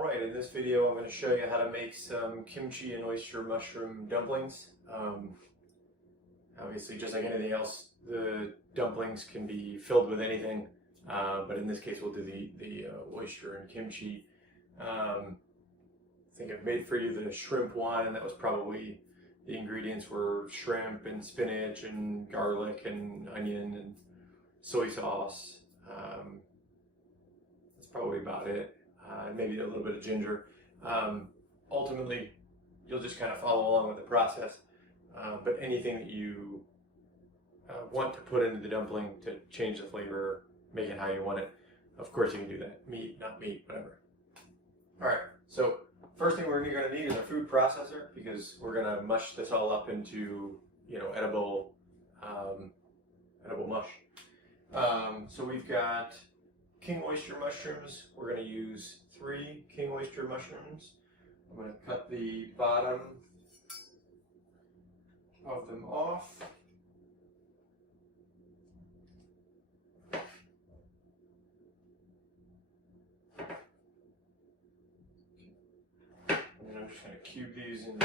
Alright, in this video I'm going to show you how to make some kimchi and oyster mushroom dumplings. Obviously, just like anything else, the dumplings can be filled with anything, but in this case we'll do the oyster and kimchi. I think I've made for you the shrimp one, and that was probably, the ingredients were shrimp and spinach and garlic and onion and soy sauce. That's probably about it. Maybe a little bit of ginger. Ultimately, you'll just kind of follow along with the process. But anything that you want to put into the dumpling to change the flavor, make it how you want it, of course you can do that. Meat, not meat, whatever. Alright, so first thing we're going to need is a food processor, because we're going to mush this all up into, edible mush. So we've got king oyster mushrooms. We're going to use 3 king oyster mushrooms. I'm going to cut the bottom of them off. And then I'm just going to cube these in.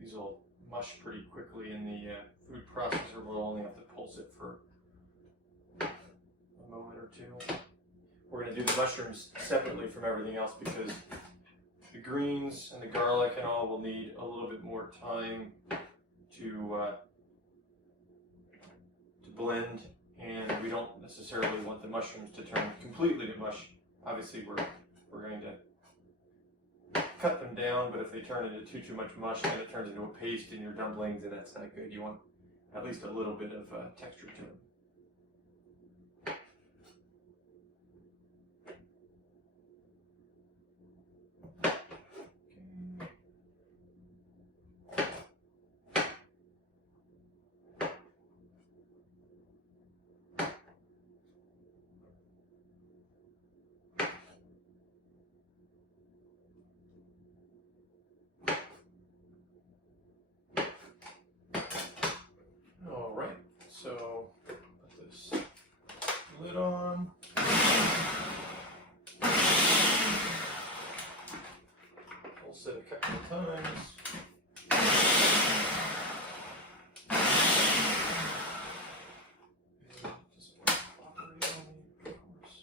These will mush pretty quickly in the food processor. We'll only have to pulse it for a moment or two. We're going to do the mushrooms separately from everything else because the greens and the garlic and all will need a little bit more time to blend, and we don't necessarily want the mushrooms to turn completely to mush. Obviously, we're going to cut them down, but if they turn into too much mush, then it turns into a paste in your dumplings, and that's not good. You want at least a little bit of texture to them. So put this lid on. Pulse it a couple of times. Just operate on me, of course.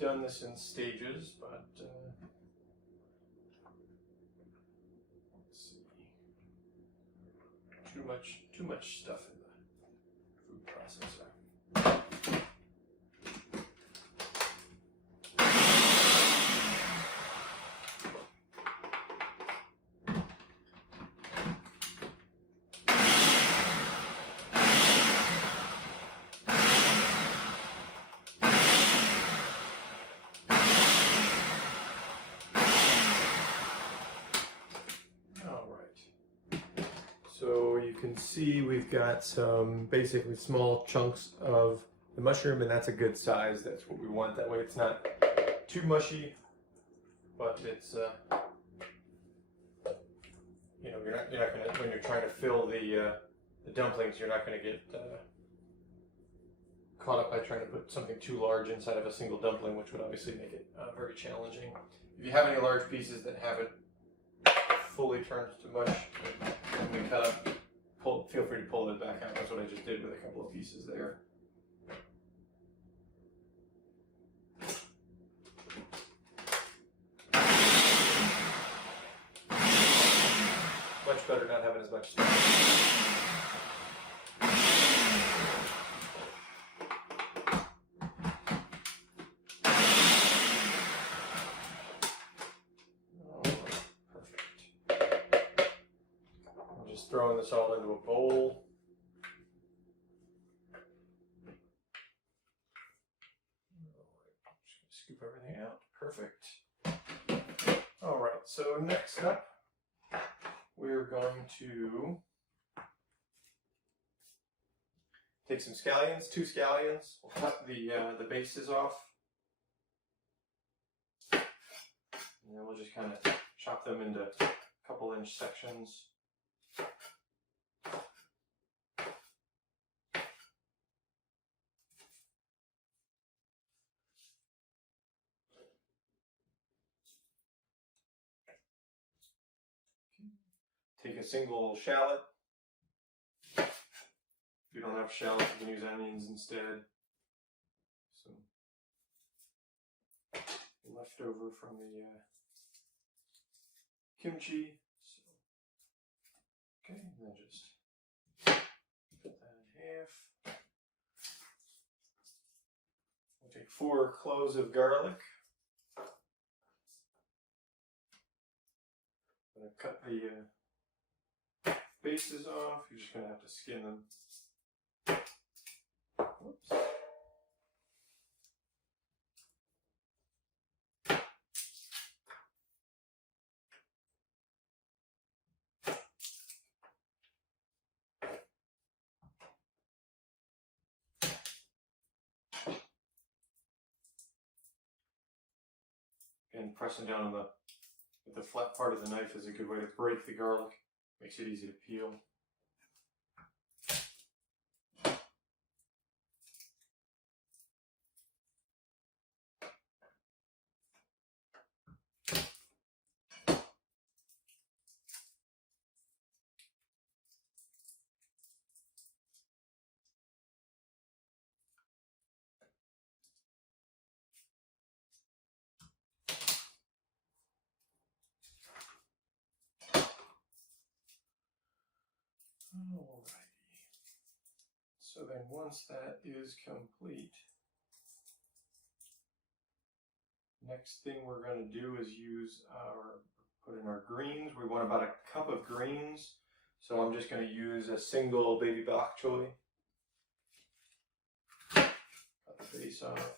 Done this in stages, but let's see. Too much stuff in the food processor. So you can see we've got some basically small chunks of the mushroom, and that's a good size. That's what we want. That way it's not too mushy, but it's you're not gonna, when you're trying to fill the dumplings, you're not gonna get caught up by trying to put something too large inside of a single dumpling, which would obviously make it very challenging. If you have any large pieces that haven't fully turned to mush, when we cut up, feel free to pull it back out. That's what I just did with a couple of pieces there. Much better not having as much stuff. Throwing this all into a bowl. Just scoop everything out. Perfect. All right, so next up, we're going to take some scallions, 2 scallions. We'll cut the bases off. And And then we'll just kind of chop them into a couple inch sections. Take a single shallot. If you don't have shallot, you can use onions instead. Some leftover from the kimchi. So, okay, and then just cut that in half. We'll take 4 cloves of garlic. I'm going to cut the bases off. You're just going to have to skin them. Whoops. And pressing down on with the flat part of the knife is a good way to break the garlic. Makes it easy to peel. Alrighty. So then once that is complete, next thing we're going to do is put in our greens. We want about a cup of greens. So I'm just going to use a single baby bok choy. Cut the base off.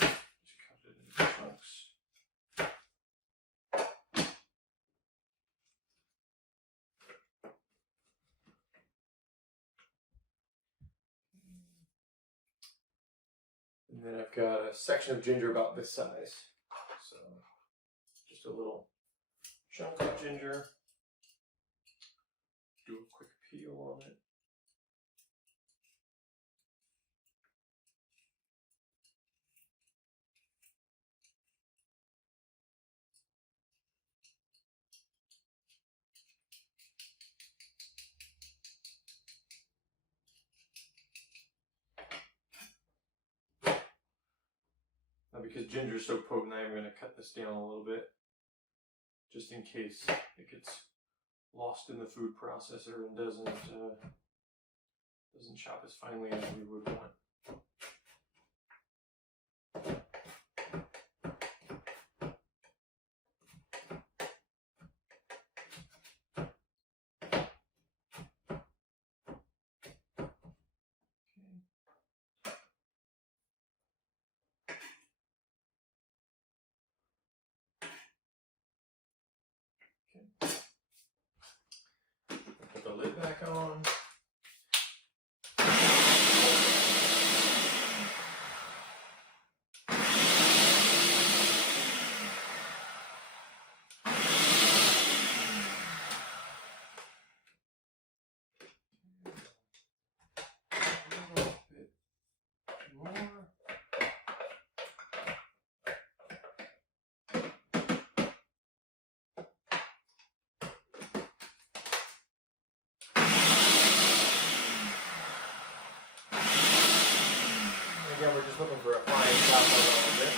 Just cut it into chunks. And then I've got a section of ginger about this size. So just a little chunk of ginger. Do a quick peel on it. Now because ginger is so potent, I'm going to cut this down a little bit, just in case it gets lost in the food processor and doesn't chop as finely as we would want. Put the lid back on. Again, we're just looking for a fine chop a little bit.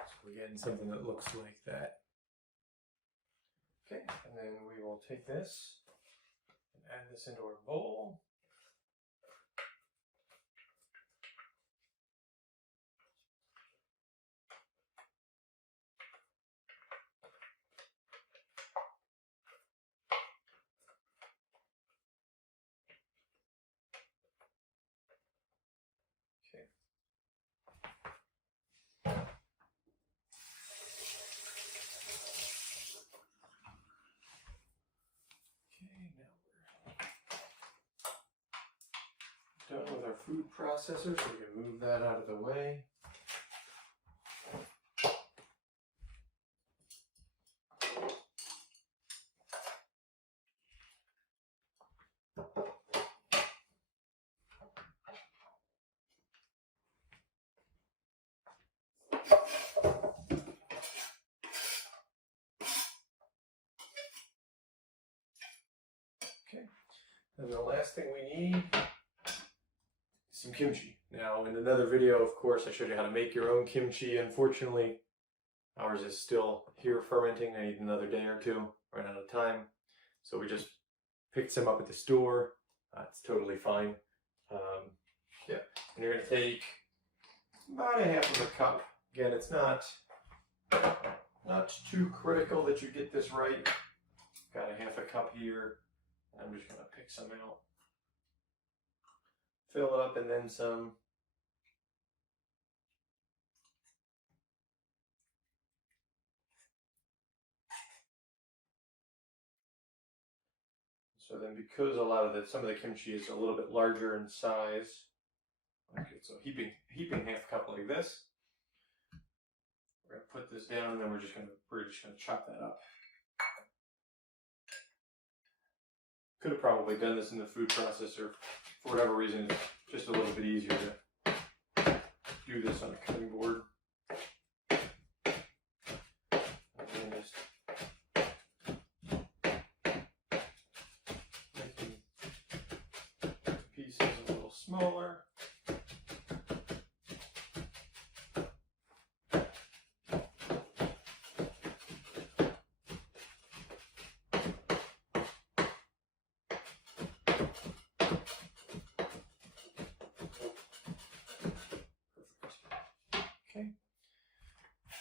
So we're getting something that looks like that. Okay, and then we will take this and add this into our bowl. our food processor, so we can move that out of the way. And the last thing we need is some kimchi. Now, in another video, of course, I showed you how to make your own kimchi. Unfortunately, ours is still here fermenting. I need another day or two, ran out of time. So we just picked some up at the store. It's totally fine. Yeah, and you're gonna take about a half of a cup. Again, it's not too critical that you get this right. Got a half a cup here. I'm just going to pick some out, fill it up, and then some. So then, because some of the kimchi is a little bit larger in size, okay, so heaping half a cup like this. We're going to put this down, and then we're just going to chop that up. Could have probably done this in the food processor. For whatever reason, it's just a little bit easier to do this on a cutting board. And just making pieces a little smaller. Okay,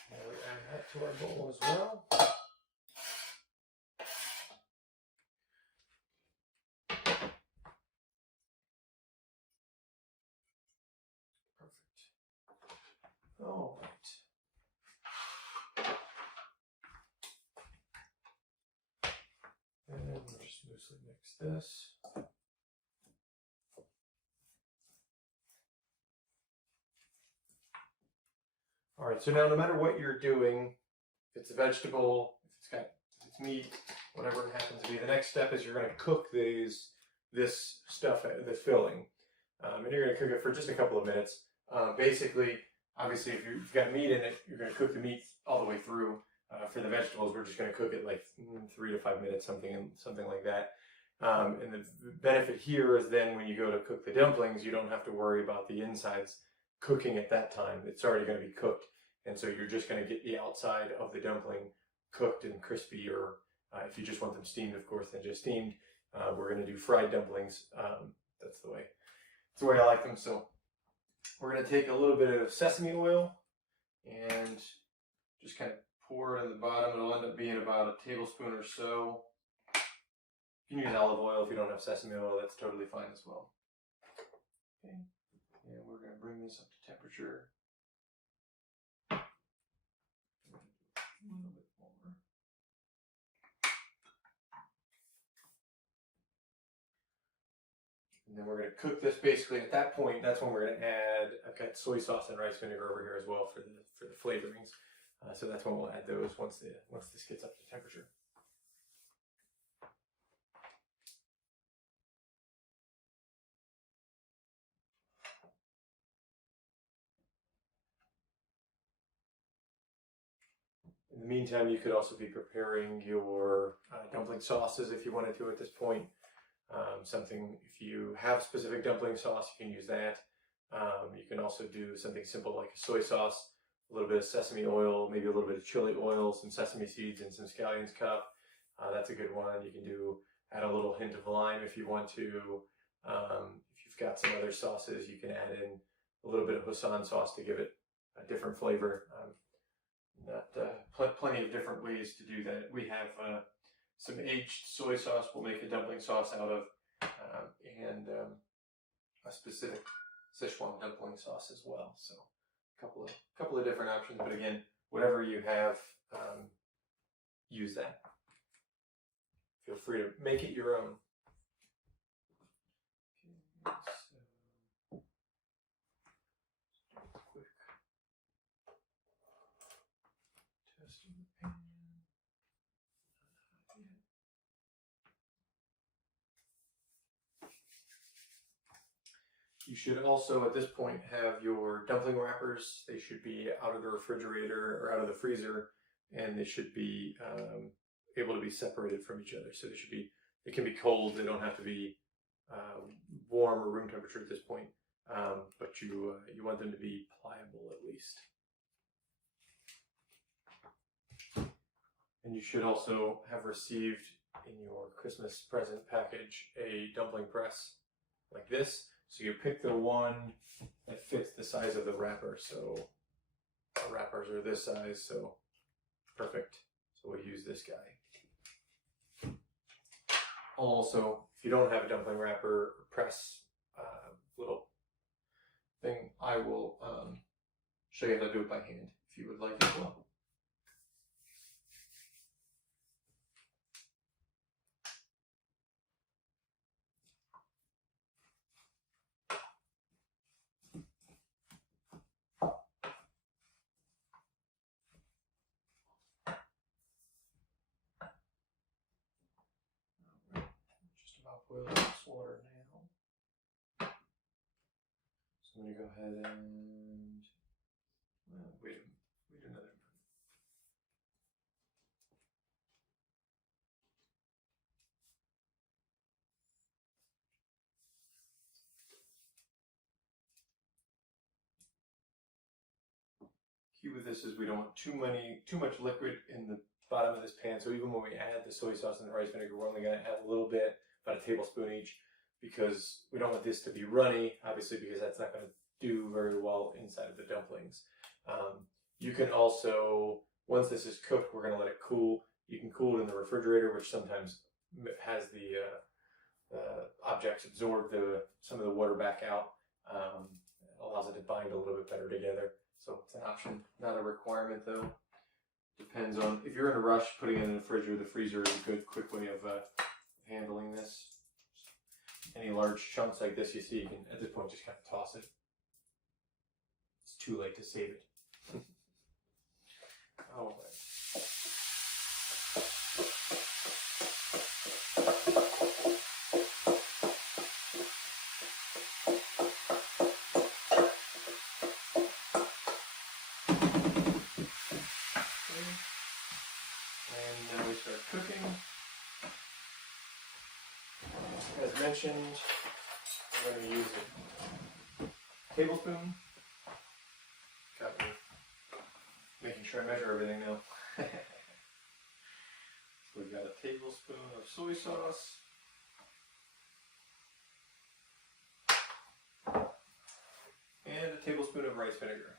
now we add that to our bowl as well. Perfect. All right. And we'll just loosely mix this. All right, so now no matter what you're doing, if it's a vegetable, if it's meat, whatever it happens to be, the next step is you're going to cook this stuff, the filling, and you're going to cook it for just a couple of minutes. Basically, obviously, if you've got meat in it, you're going to cook the meat all the way through. For the vegetables, we're just going to cook it like 3 to 5 minutes, something like that. And the benefit here is then when you go to cook the dumplings, you don't have to worry about the insides cooking at that time. It's already going to be cooked, and so you're just going to get the outside of the dumpling cooked and crispy, or if you just want them steamed, of course, then just steamed. We're going to do fried dumplings. That's the way I like them. So we're going to take a little bit of sesame oil and just kind of pour it in the bottom. It'll end up being about a tablespoon or so. You can use olive oil if you don't have sesame oil. That's totally fine as well. Okay. And we're going to bring this up to temperature. A little bit more. And then we're going to cook this basically at that point. That's when we're going to add, I've got soy sauce and rice vinegar over here as well for the flavorings. So that's when we'll add those once this gets up to temperature. In the meantime, you could also be preparing your dumpling sauces if you wanted to at this point. If you have specific dumpling sauce, you can use that. You can also do something simple like a soy sauce, a little bit of sesame oil, maybe a little bit of chili oil, some sesame seeds, and some scallions cut up. That's a good one. You can add a little hint of lime if you want to. If you've got some other sauces, you can add in a little bit of Hoisin sauce to give it a different flavor. Plenty of different ways to do that. We have some aged soy sauce we'll make a dumpling sauce out of, and a specific Sichuan dumpling sauce as well. So a couple of different options, but again, whatever you have, use that. Feel free to make it your own. Okay, so You should also, at this point, have your dumpling wrappers. They should be out of the refrigerator or out of the freezer, and they should be able to be separated from each other. So they can be cold. They don't have to be warm or room temperature at this point, but you want them to be pliable at least. And you should also have received in your Christmas present package a dumpling press like this. So you pick the one that fits the size of the wrapper. So the wrappers are this size, so perfect. So we'll use this guy. Also, if you don't have a dumpling wrapper press little thing, I will show you how to do it by hand if you would like as well. Boil this water now. So I'm going to go ahead and wait another minute. Key with this is we don't want too much liquid in the bottom of this pan. So even when we add the soy sauce and the rice vinegar, we're only going to add a little bit, about a tablespoon each, because we don't want this to be runny, obviously, because that's not going to do very well inside of the dumplings. You can also, once this is cooked, we're going to let it cool. You can cool it in the refrigerator, which sometimes has the objects absorb some of the water back out. Allows it to bind a little bit better together. So it's an option, not a requirement though. Depends on, if you're in a rush, putting it in the fridge or the freezer is a good quick way of handling this. Any large chunks like this you see, you can at this point just kind of toss it. It's too late to save it. All right. And now we start cooking. As mentioned, I'm going to use a tablespoon. Got me making sure I measure everything now. So we've got a tablespoon of soy sauce. And a tablespoon of rice vinegar.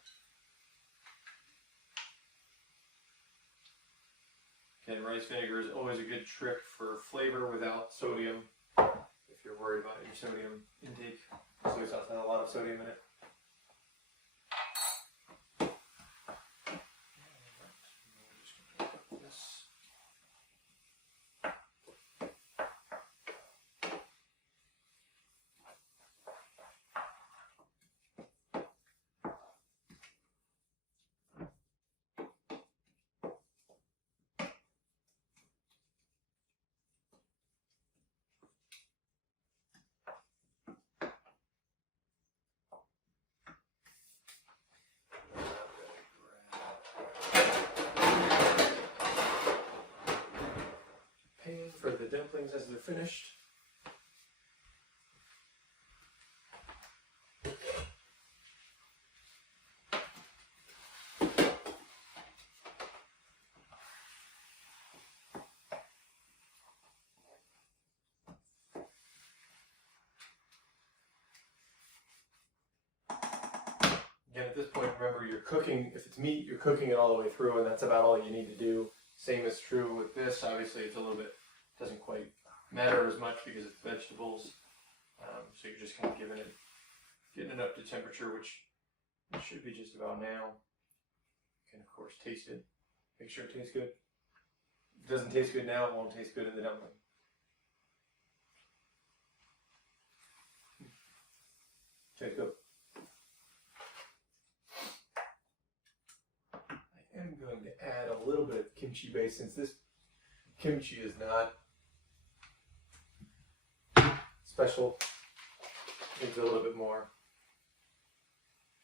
Okay, rice vinegar is always a good trick for flavor without sodium. If you're worried about your sodium intake, soy sauce has a lot of sodium in it. For the dumplings as they're finished. Again, at this point, remember you're cooking, if it's meat, you're cooking it all the way through, and that's about all you need to do. Same is true with this. Obviously, it's a little bit, doesn't quite matter as much because it's vegetables. So you're just kind of getting it up to temperature, which it should be just about now. You can, of course, taste it. Make sure it tastes good. If it doesn't taste good now, it won't taste good in the dumpling. Tastes good. I am going to add a little bit of kimchi base, since this kimchi is not special, needs a little bit more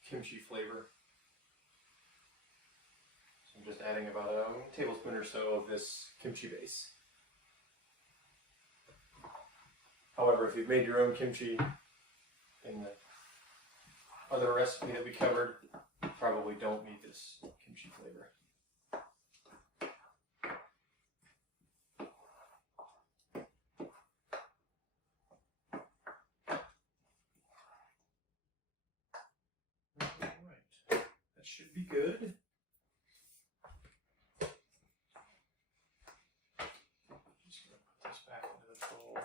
kimchi flavor. So I'm just adding about a tablespoon or so of this kimchi base. However, if you've made your own kimchi in the other recipe that we covered, you probably don't need this kimchi flavor. Alright, that should be good. Just going to put this back into the bowl.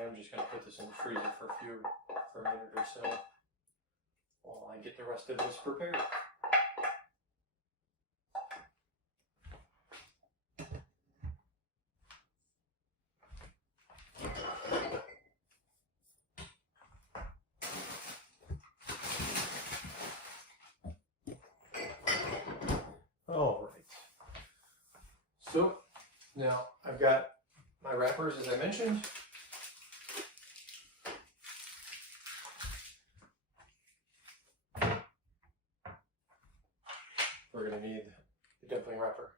I'm just going to put this in the freezer for a minute or so while I get the rest of this prepared. All right. So now I've got my wrappers, as I mentioned. We're going to need the dumpling wrapper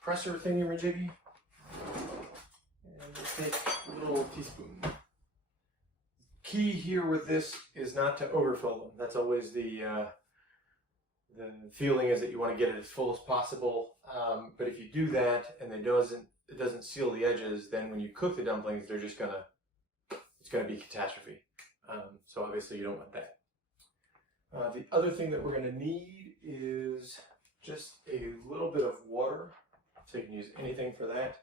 presser thingy-majiggy, and we'll take a little teaspoon. Key here with this is not to overfill them. That's always the feeling is that you want to get it as full as possible. But if you do that and it doesn't seal the edges, then when you cook the dumplings, it's gonna be catastrophe. So obviously you don't want that. The other thing that we're going to need is just a little bit of water. So you can use anything for that.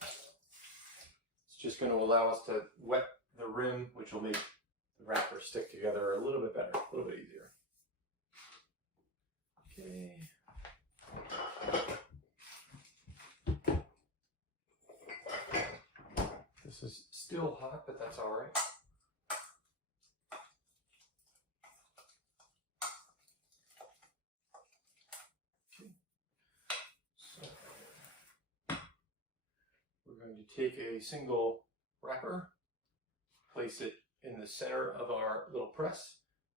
It's just going to allow us to wet the rim, which will make the wrapper stick together a little bit better, a little bit easier. Okay. This is still hot, but that's all right. We're going to take a single wrapper, place it in the center of our little press.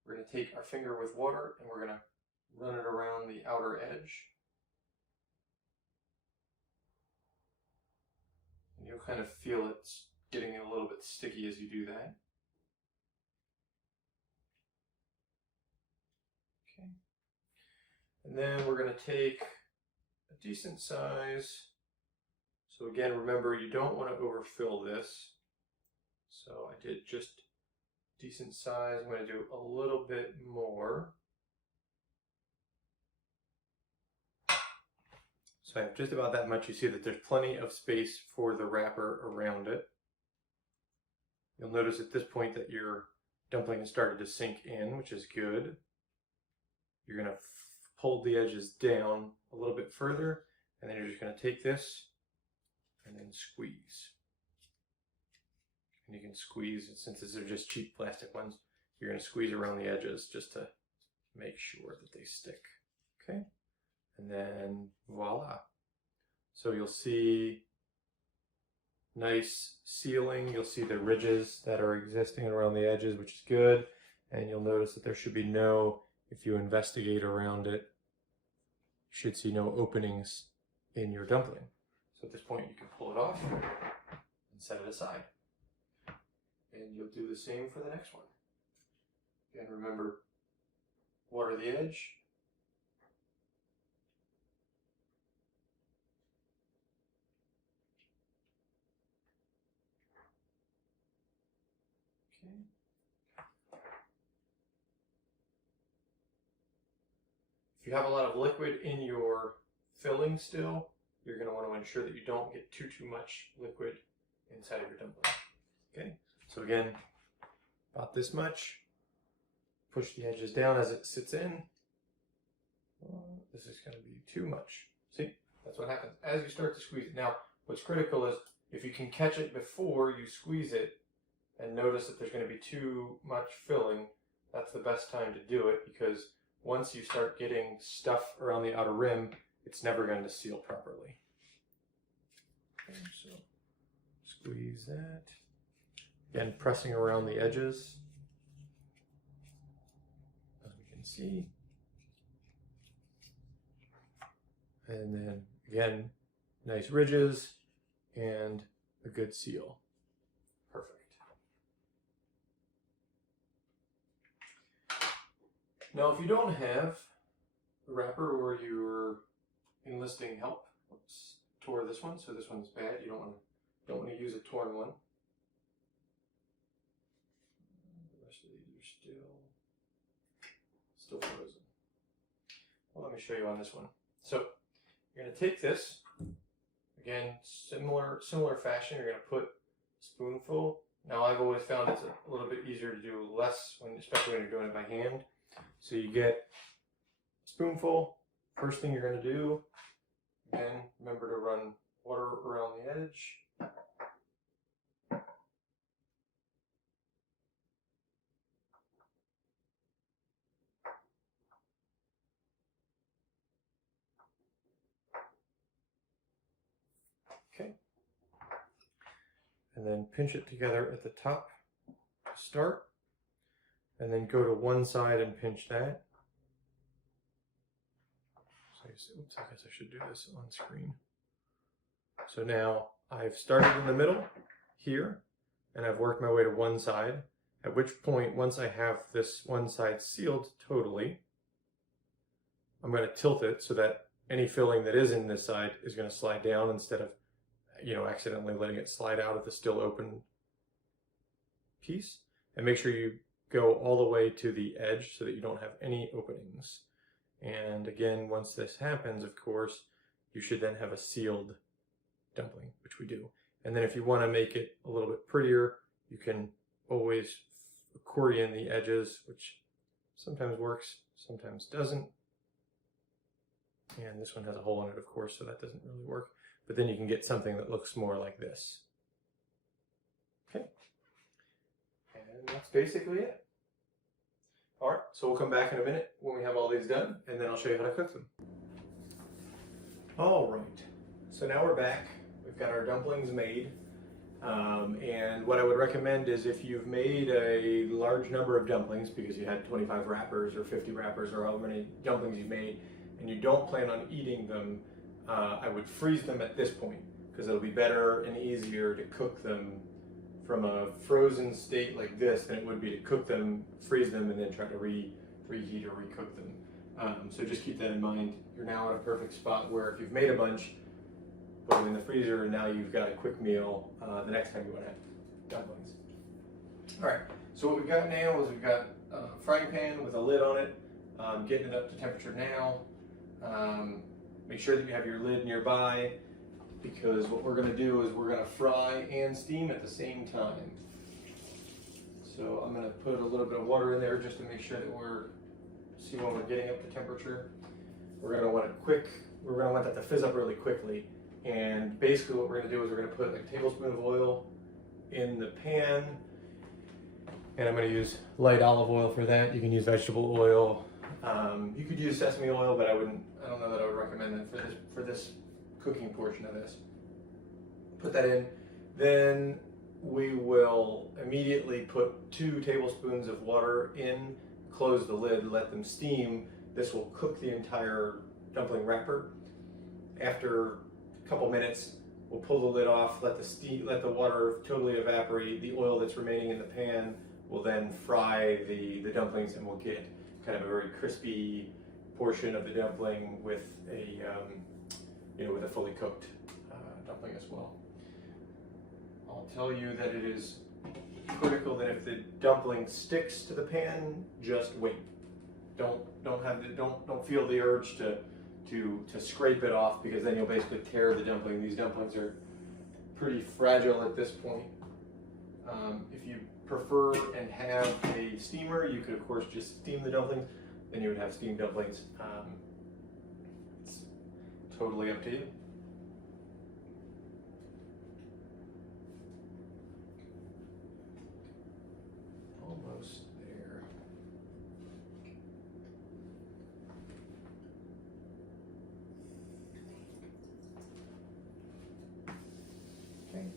We're going to take our finger with water and we're going to run it around the outer edge. And you'll kind of feel it getting a little bit sticky as you do that. Okay. And then we're going to take a decent size. So again, remember, you don't want to overfill this. So I did just decent size. I'm going to do a little bit more. So I have just about that much. You see that there's plenty of space for the wrapper around it. You'll notice at this point that your dumpling has started to sink in, which is good. You're going to pull the edges down a little bit further, and then you're just going to take this and then squeeze. And you can squeeze, since these are just cheap plastic ones, you're going to squeeze around the edges just to make sure that they stick. Okay? And then voila. So you'll see nice sealing. You'll see the ridges that are existing around the edges, which is good. And you'll notice that there should be no, if you investigate around it, you should see no openings in your dumpling. So at this point you can pull it off and set it aside. And you'll do the same for the next one. Again, remember, water the edge. Okay. If you have a lot of liquid in your filling still, you're going to want to ensure that you don't get too much liquid inside of your dumpling. Okay, so again, about this much. Push the edges down as it sits in. This is going to be too much. See, that's what happens as you start to squeeze it. Now, what's critical is if you can catch it before you squeeze it and notice that there's going to be too much filling, that's the best time to do it, because once you start getting stuff around the outer rim, it's never going to seal properly. Okay, so squeeze that. Again, pressing around the edges, as we can see. And then again, nice ridges and a good seal. Perfect. Now, if you don't have a wrapper or you're enlisting help, let's tore this one, so this one's bad. You don't want to use a torn one. The rest of these are still frozen. Well, let me show you on this one. So you're going to take this, again, similar fashion. You're going to put a spoonful. Now, I've always found it's a little bit easier to do less, especially when you're doing it by hand. So you get a spoonful. First thing you're going to do, again, remember to run water around the edge. Okay. And then pinch it together at the top to start. And then go to one side and pinch that. So oops, I guess I should do this on screen. So now I've started in the middle here, and I've worked my way to one side, at which point, once I have this one side sealed totally, I'm going to tilt it so that any filling that is in this side is going to slide down instead of, accidentally letting it slide out of the still open piece. And make sure you go all the way to the edge so that you don't have any openings. And again, once this happens, of course, you should then have a sealed dumpling, which we do. And then if you want to make it a little bit prettier, you can always accordion the edges, which sometimes works, sometimes doesn't. And this one has a hole in it, of course, so that doesn't really work. But then you can get something that looks more like this. Okay. And that's basically it. All right, so we'll come back in a minute when we have all these done, and then I'll show you how to cook them. All right, so now we're back. We've got our dumplings made. And what I would recommend is if you've made a large number of dumplings, because you had 25 wrappers or 50 wrappers or however many dumplings you've made, and you don't plan on eating them, I would freeze them at this point, because it'll be better and easier to cook them from a frozen state like this than it would be to cook them, freeze them, and then try to reheat or recook them. So just keep that in mind. You're now at a perfect spot where if you've made a bunch, put them in the freezer, and now you've got a quick meal the next time you want to have dumplings. All right, so what we've got now is we've got a frying pan with a lid on it, getting it up to temperature now. Make sure that you have your lid nearby, because what we're going to do is we're going to fry and steam at the same time. So I'm going to put a little bit of water in there just to make sure that see when we're getting up to temperature. We're going to want it quick. We're going to want that to fizz up really quickly. And basically what we're going to do is we're going to put a tablespoon of oil in the pan. And I'm going to use light olive oil for that. You can use vegetable oil. You could use sesame oil, but I don't know that I would recommend that for this cooking portion of this. Put that in. Then we will immediately put 2 tablespoons of water in, close the lid, let them steam. This will cook the entire dumpling wrapper. After a couple minutes, we'll pull the lid off, let the water totally evaporate. The oil that's remaining in the pan will then fry the dumplings, and we'll get kind of a very crispy portion of the dumpling with a with a fully cooked dumpling as well. I'll tell you that it is critical that if the dumpling sticks to the pan, just wait. Don't feel the urge to scrape it off, because then you'll basically tear the dumpling. These dumplings are pretty fragile at this point. If you prefer and have a steamer, you could of course just steam the dumplings. Then you would have steamed dumplings. It's totally up to you. Almost there.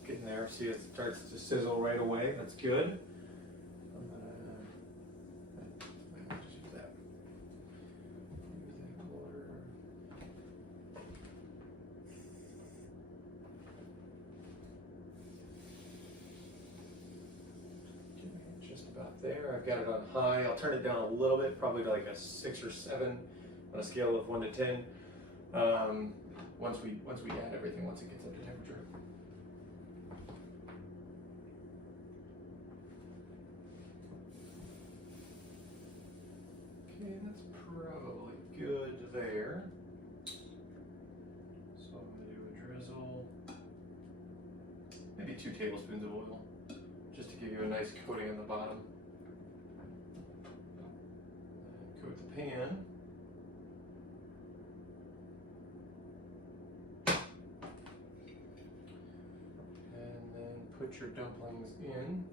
getting there. See, it starts to sizzle right away. That's good. I'm gonna just use that. Use that water. Just about there. I've got it on high. I'll turn it down a little bit, probably to like a 6 or 7 on a scale of 1 to 10. Once we add everything, once it gets up to temperature. Okay, that's probably good there. So I'm going to do a drizzle, maybe 2 tablespoons of oil, just to give you a nice coating on the bottom. Coat the pan. Put your dumplings in.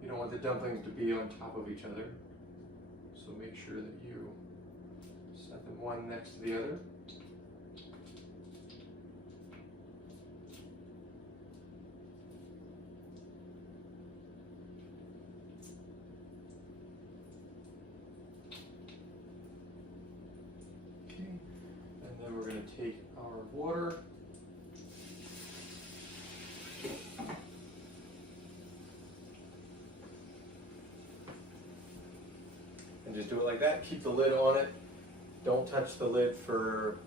You don't want the dumplings to be on top of each other, so make sure that you set them one next to the other. Okay, and then we're going to take our water. And just do it like that. Keep the lid on it. Don't touch the lid for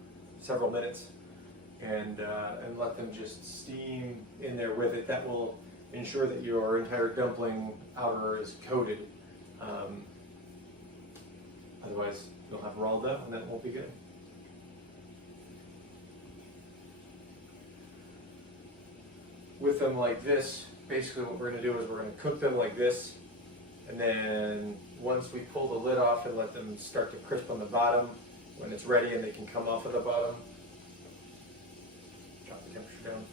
several minutes, and let them just steam in there with it. That will ensure that your entire dumpling outer is coated. Otherwise, you'll have raw dough, and that won't be good. With them like this, basically what we're going to do is we're going to cook them like this. And then once we pull the lid off and let them start to crisp on the bottom, when it's ready and they can come off of the bottom, drop the temperature down,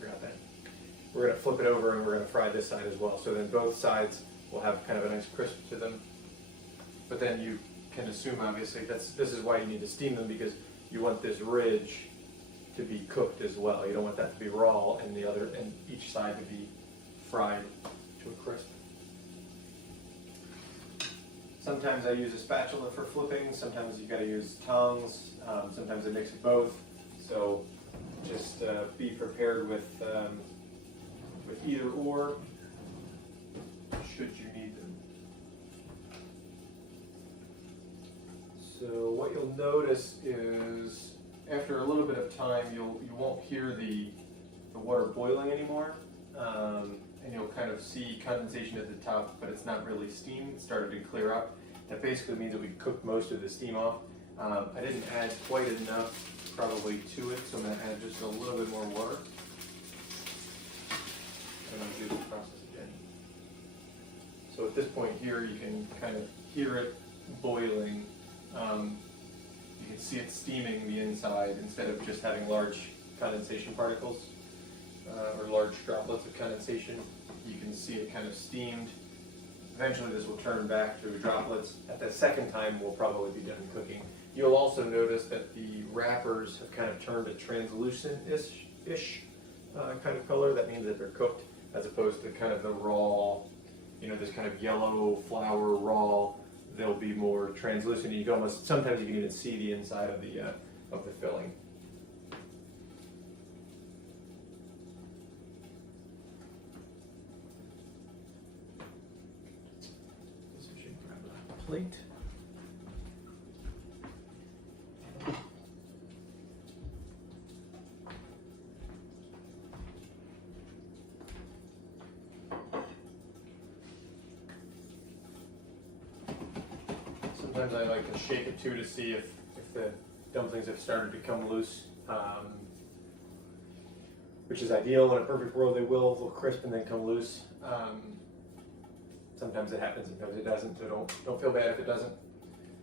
forgot that. We're going to flip it over and we're going to fry this side as well. So then both sides will have kind of a nice crisp to them. But then you can assume, obviously, this is why you need to steam them, because you want this ridge to be cooked as well. You don't want that to be raw and each side to be fried to a crisp. Sometimes I use a spatula for flipping, sometimes you gotta use tongs, sometimes I mix both. So just be prepared with either or, should you need them. So what you'll notice is after a little bit of time, you won't hear the water boiling anymore. And you'll kind of see condensation at the top, but it's not really steam. It's started to clear up. That basically means that we cooked most of the steam off. I didn't add quite enough probably to it, so I'm going to add just a little bit more water. And I'll do the process again. So at this point here, you can kind of hear it boiling. You can see it steaming the inside instead of just having large condensation particles. Or large droplets of condensation. You can see it kind of steamed. Eventually this will turn back to droplets. At the second time we'll probably be done cooking. You'll also notice that the wrappers have kind of turned a translucent-ish kind of color. That means that they're cooked, as opposed to kind of the raw, this kind of yellow flour raw. They'll be more translucent. You can sometimes you can even see the inside of the filling. Plate. Sometimes I like to shake it too to see if the dumplings have started to come loose, which is ideal. In a perfect world, they'll crisp and then come loose. Sometimes it happens, sometimes it doesn't, so don't feel bad if it doesn't.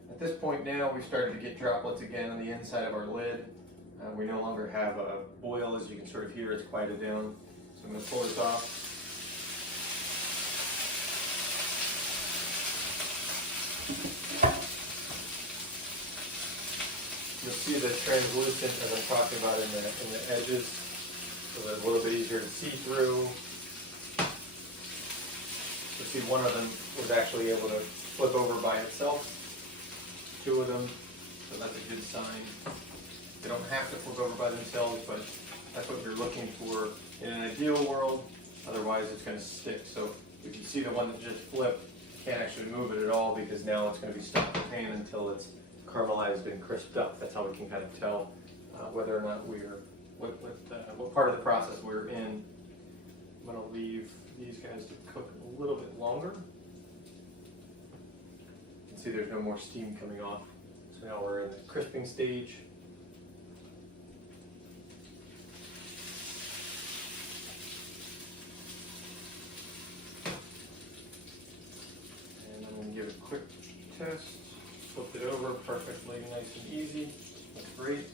At this point now, we've started to get droplets again on the inside of our lid. We no longer have a boil, as you can sort of hear, it's quieted down. So I'm going to pull this off. You'll see the translucent, as I'm talking about, in the edges. so they're a little bit easier to see through. You see one of them was actually able to flip over by itself. Two of them, so that's a good sign. They don't have to flip over by themselves, but that's what you're looking for in an ideal world. Otherwise, it's going to stick. So if you see the one that just flipped, you can't actually move it at all because now it's going to be stuck in the pan until it's caramelized and crisped up. That's how we can kind of tell whether or not we're what part of the process we're in. I'm going to leave these guys to cook a little bit longer. You can see there's no more steam coming off. So now we're in the crisping stage. And I'm going to give it a quick test. Flip it over perfectly, nice and easy. Looks great.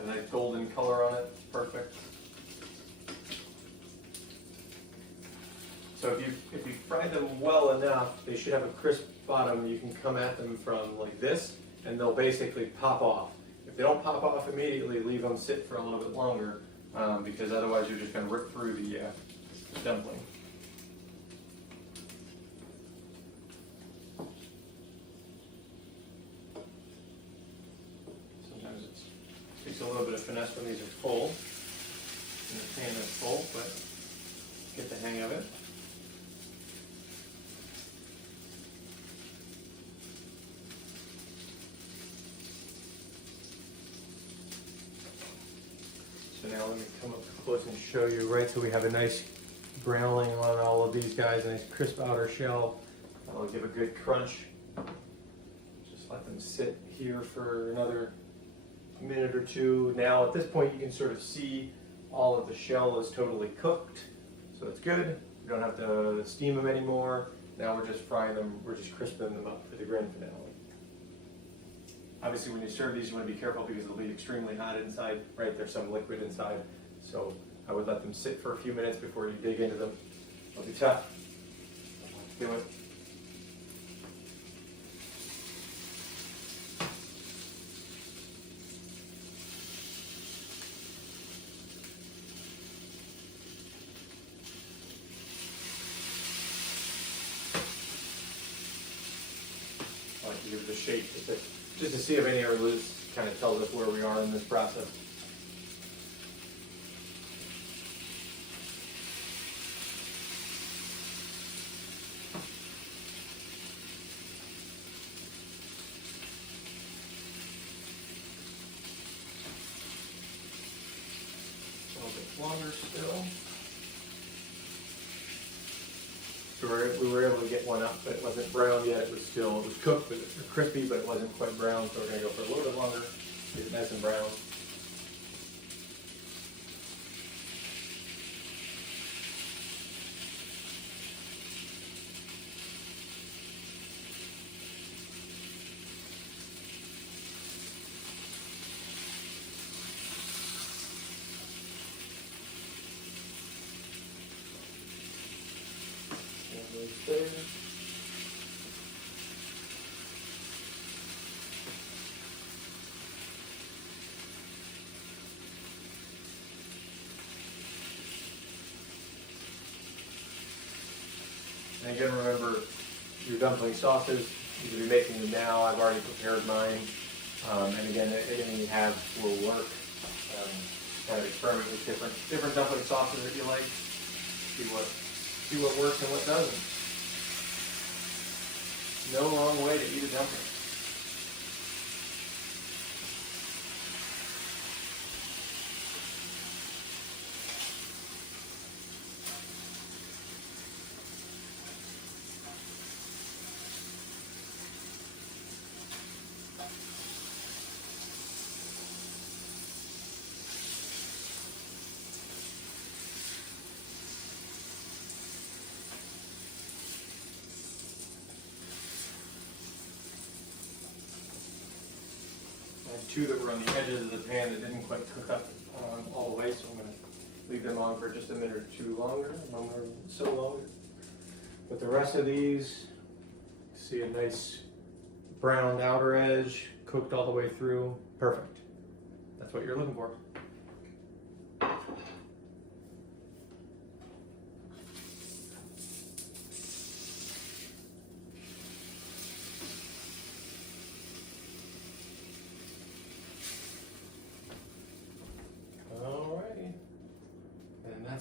A nice golden color on it. Perfect. So if you fry them well enough, they should have a crisp bottom. You can come at them from like this, and they'll basically pop off. If they don't pop off immediately, leave them sit for a little bit longer, because otherwise you're just going to rip through the dumpling. Sometimes it takes a little bit of finesse when these are full, and the pan is full, but get the hang of it. So now let me come up close and show you, right, so we have a nice browning on all of these guys, a nice crisp outer shell. I'll give a good crunch. Just let them sit here for another minute or two. Now at this point you can sort of see all of the shell is totally cooked, so it's good. We don't have to steam them anymore. Now we're just frying them, we're just crisping them up for the grand finale. Obviously, when you serve these, you want to be careful because they'll be extremely hot inside, right? There's some liquid inside. So I would let them sit for a few minutes before you dig into them. It'll be tough. Do it. I like to give it a shake just to see if any are loose, kind of tells us where we are in this process. A little bit longer still. So we were able to get one up, but it wasn't brown yet. It was cooked, but crispy, but it wasn't quite brown. So we're going to go for a little bit longer, get it nice and brown. There. And again, remember your dumpling sauces. You can be making them now. I've already prepared mine. And again, anything you have will work. Kind of experiment with different dumpling sauces if you like. See what works and what doesn't. No wrong way to eat a dumpling. Two that were on the edges of the pan that didn't quite cook up all the way, so I'm going to leave them on for just a minute or two longer. But the rest of these, see a nice browned outer edge, cooked all the way through. Perfect. That's what you're looking for.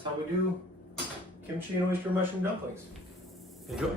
how we do kimchi and oyster mushroom dumplings. Enjoy.